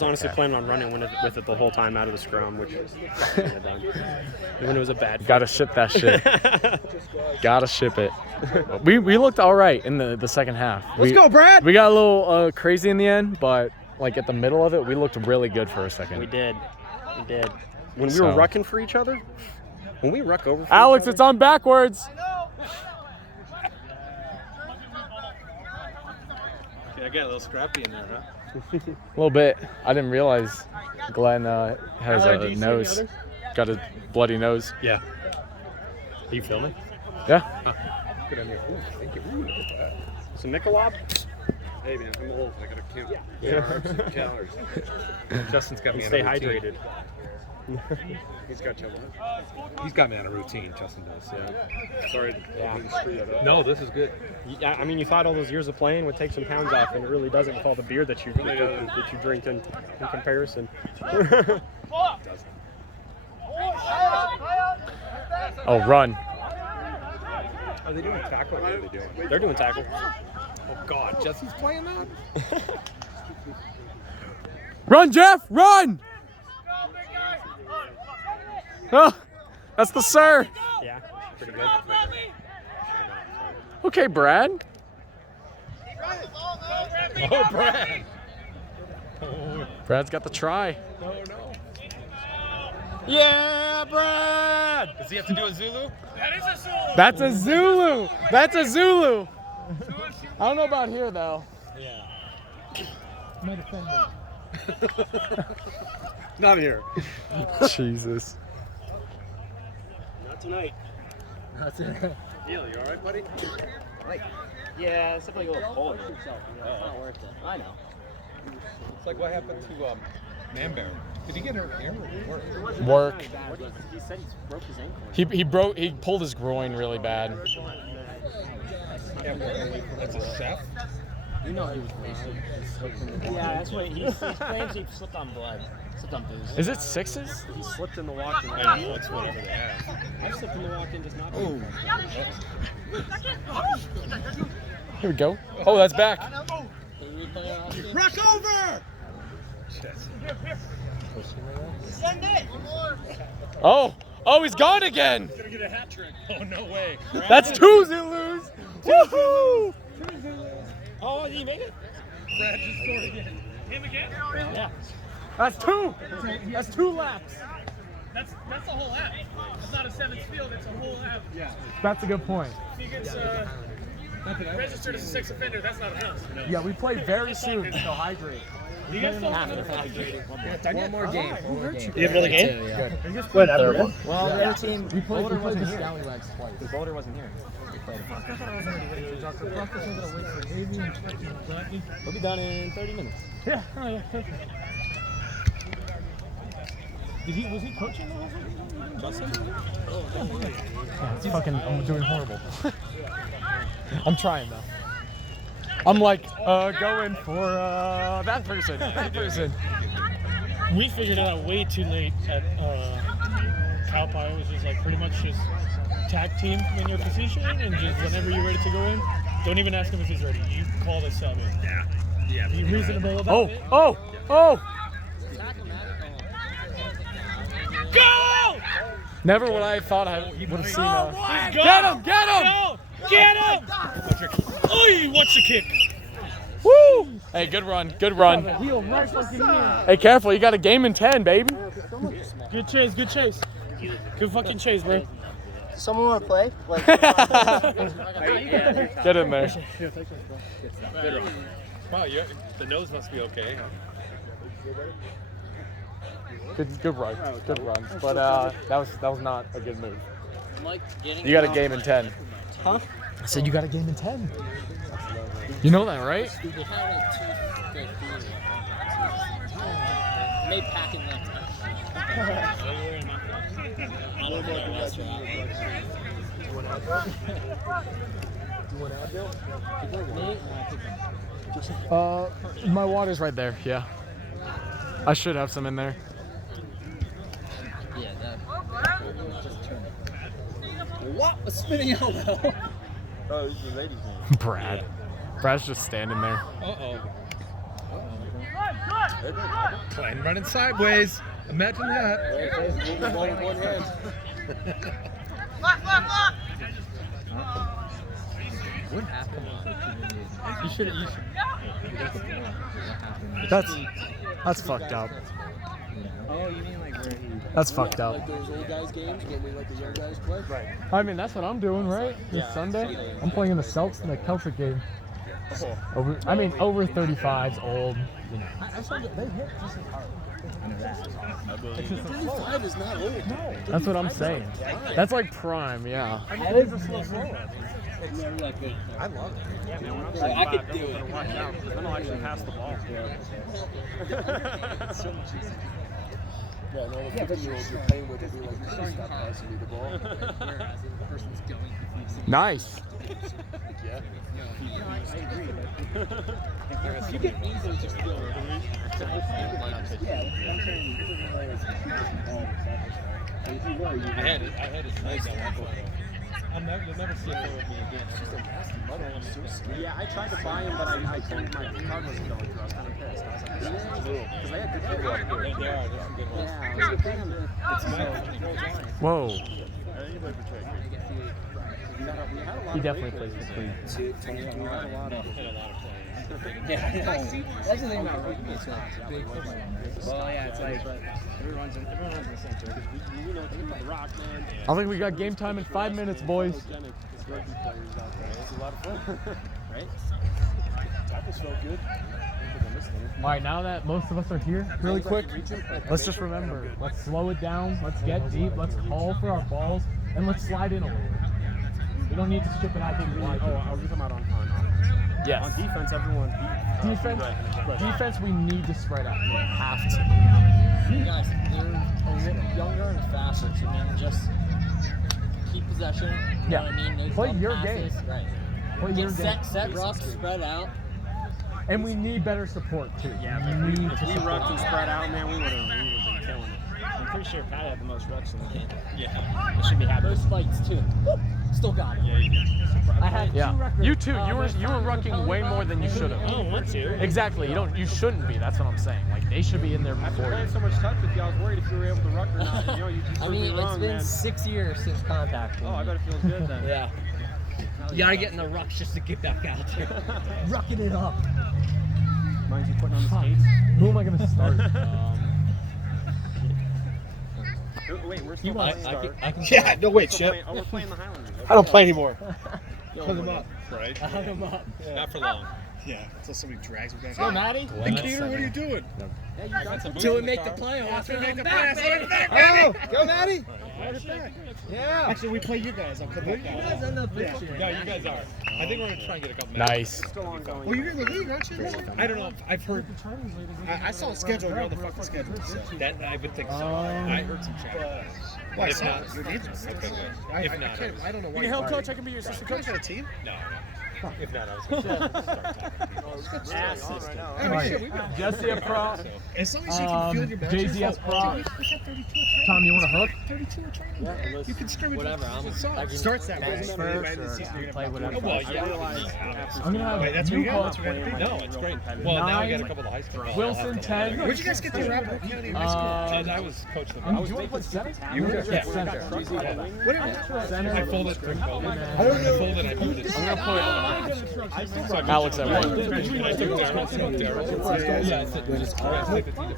was honestly planning on running with it the whole time out of the scrum, which was done. Even it was a bad. Gotta ship that shit. Gotta ship it. We looked all right in the second half. Let's go, Brad! We got a little crazy in the end, but like at the middle of it, we looked really good for a second. We did. When we were rucking for each other, when we ruck over for Alex, each other, it's on backwards. I get a little scrappy in there, huh? A little bit. I didn't realize Glenn has a nose. Got a bloody nose. Yeah. Are you filming? Yeah. Good on you. Ooh, thank you. Ooh, look at that. Some Michelob? Hey, man, I'm old. I gotta count carbs and calories. Justin's got me Stay on a routine. hydrated. He's got me on a routine, Justin does. Yeah. Sorry to screw that up. No, this is good. Yeah, I mean, you thought all those years of playing would take some pounds off, and it really doesn't with all the beer that you drink in comparison. Oh, run. Are they doing tackle or what are they doing? They're doing tackle. Oh, God. Jesse's playing that? Run, Jeff! Run! Oh, that's the sir. Yeah, pretty good. Okay, Brad. Oh, Brad. Brad's got the try. Oh, no. Yeah, Brad! Does he have to do a Zulu? That's a Zulu! That's a Zulu! I don't know about here, though. Yeah. Not here. Jesus. Not tonight. Neil, you all right, buddy? Yeah, it's definitely a little cold. It's not worth it. I know. It's like what happened to Manbear. Did he get hurt here or work? Work. He said he broke his ankle. He pulled his groin really bad. That's a chef? You know he was wasted. Yeah, that's what he claims he slipped on blood. Slipped on booze. Is it sixes? He slipped in the walk-in. I know, it's whatever they have. I slipped in the walk-in, just not. Oh. Here we go. Oh, that's back. Rush over! Oh, he's gone again. He's gonna get a hat trick. Oh, no way. That's two Zulus. Woohoo! Oh, did he make it? Brad just scored again. Him again? Yeah. That's two. That's 2 laps. That's a whole lap. It's not a 7th field, it's a whole lap. Yeah. That's a good point. If he gets registered as a 6th offender, that's not enough. Yeah, we play very soon, so hydrate. You guys still have One more game. You have another game? Good. Whatever. Well, the other team, Boulder wasn't here. Scallywags twice. Boulder wasn't here. We played him. We'll be done in 30 minutes. Yeah. Oh, yeah. Was he coaching the whole thing? I'm doing horrible. I'm trying though. I'm like, going for that person. We figured it out way too late at Cowpie. It was just like pretty much just tag team in your position and just whenever you're ready to go in, don't even ask him if he's ready. You call the sub in. Yeah. Be reasonable about it. Oh! Go! Never would I have thought I would have seen Go! Get him! Go! Get him! Oy, what's the kick? Woo! Hey, good run. Hey, careful, you got a game in 10, baby. Good chase. Good fucking chase, bro. Someone want to play? Like, Get in there. Wow, the nose must be okay. Good run. But that was not a good move. You got a game in 10. Huh? I said you got a game in 10. You know that, right? Made packing left. My water's right there. Yeah. I should have some in there. Yeah, that. What? A spinning elbow. Oh, this is the ladies' name. Brad's just standing there. Uh-oh. Playing running sideways. Imagine that. You should. That's fucked up. Oh, you mean like where he... That's fucked up. Like those old guys games when we let the young guys play? Right. I mean, that's what I'm doing, right? This Sunday, I'm playing in the Celtic game. Over 35's old. You know. I saw that they hit just as hard. 35 is not old. No. That's what I'm saying. That's like prime, yeah. I love it. Yeah, man, when I'm I could do it. Watch out, because then I'll actually pass the ball. Yeah, no, the 50-year-olds you're playing with will be like, please stop passing me the ball. Whereas the person's going Nice. Yeah. You get easily just feel I had it nice. You'll never see a photo of me again. Yeah, I tried to buy him, but I told my card wasn't going through. I was kind of pissed. I was like, because they had good people up here. There's some good ones. Yeah, I was like, damn it. Whoa. We had a lot He of definitely great plays for players. free. We had a lot of Yeah, that's the thing about rugby. It's like big. Well, yeah, it's like everyone's in the center. we know the Rock, man. I think we got game time in 5 minutes, boys. Rugby players out there. It's a lot of fun. Right? Tackles felt good. All right, now that most of us are here, really quick, let's just remember, let's slow it down, let's get deep, let's call for our balls, and let's slide in a little. We don't need to skip it out to the wide. Oh, are we talking about on Yes. On defense, everyone Defense, we need to spread out. We have to. You guys, they're a little younger and faster, so man, just keep possession. You know what I mean? Those Play dumb your passes, game. Right. Play your game. Set rough, spread out. And we need better support too. Yeah, we need if to we support. rucked and spread out, man, we would have been killing it. I'm pretty sure Pat had the most rucks in the game. Yeah. It should be happy. Those fights too. Woo! Still got it. I had 2 records. You too. You were rucking way more than you should have. I don't want to. Exactly. You shouldn't be. That's what I'm saying. Like they should be in there After before you. playing so much touch with you, I was worried if you were able to ruck or not. You know, you I proved mean, me it's wrong, been man. 6 years since contact. Oh, I bet it feels good then. Yeah. You gotta get in the rucks just to get back out there. Rucking it up. Mind you putting on the skates? Who am I gonna start? Wait, we're still playing. Yeah, no wait, Chip. Oh, we're playing the Highlanders. I don't play anymore. Put them up, right? Hug him up. Not for long. Yeah, until somebody drags me back. Go, Matty. Hey, Keeter, what are you doing? Till we make the playoffs. Make the pass. Oh, go, Matty. Yeah. Actually, we play you guys. I'll come back You out. guys end up pitching. No, you guys are. I think we're gonna try and get a couple. Nice. Still ongoing. Well, you're in the league, aren't you? I don't know. I've heard I saw the schedule. You're on the fucking schedule. So. that. I would think so. I heard some chat. Well, I If saw not- it. You're dangerous. Okay, good. I If not, can't. I don't know why. You can help coach. I can be your assistant Coach coach. on a team. No. If not, I was gonna start talking. I mean, shit, we've got. Jesse a prop. As long as you can feel your matches. JZS prop. We got 32 Tom, you want a hook? 32 training. You can scrimmage. Whatever, Starts that way. First, By the end of the or season, you're gonna play have whatever. Oh, well, I yeah. realized I'm after gonna have Wait, that's what you got? Utah That's what you got? No, it's great. Well, now I got a couple of high school. Wilson 10. Where'd you guys get the Arapahoe County High School? And I was coaching Do them. you want to play center? You were Yeah, center. center. I folded through COVID. I folded. I moved it. I'm gonna put Alex at one. I took Daryl. Yeah, I said, just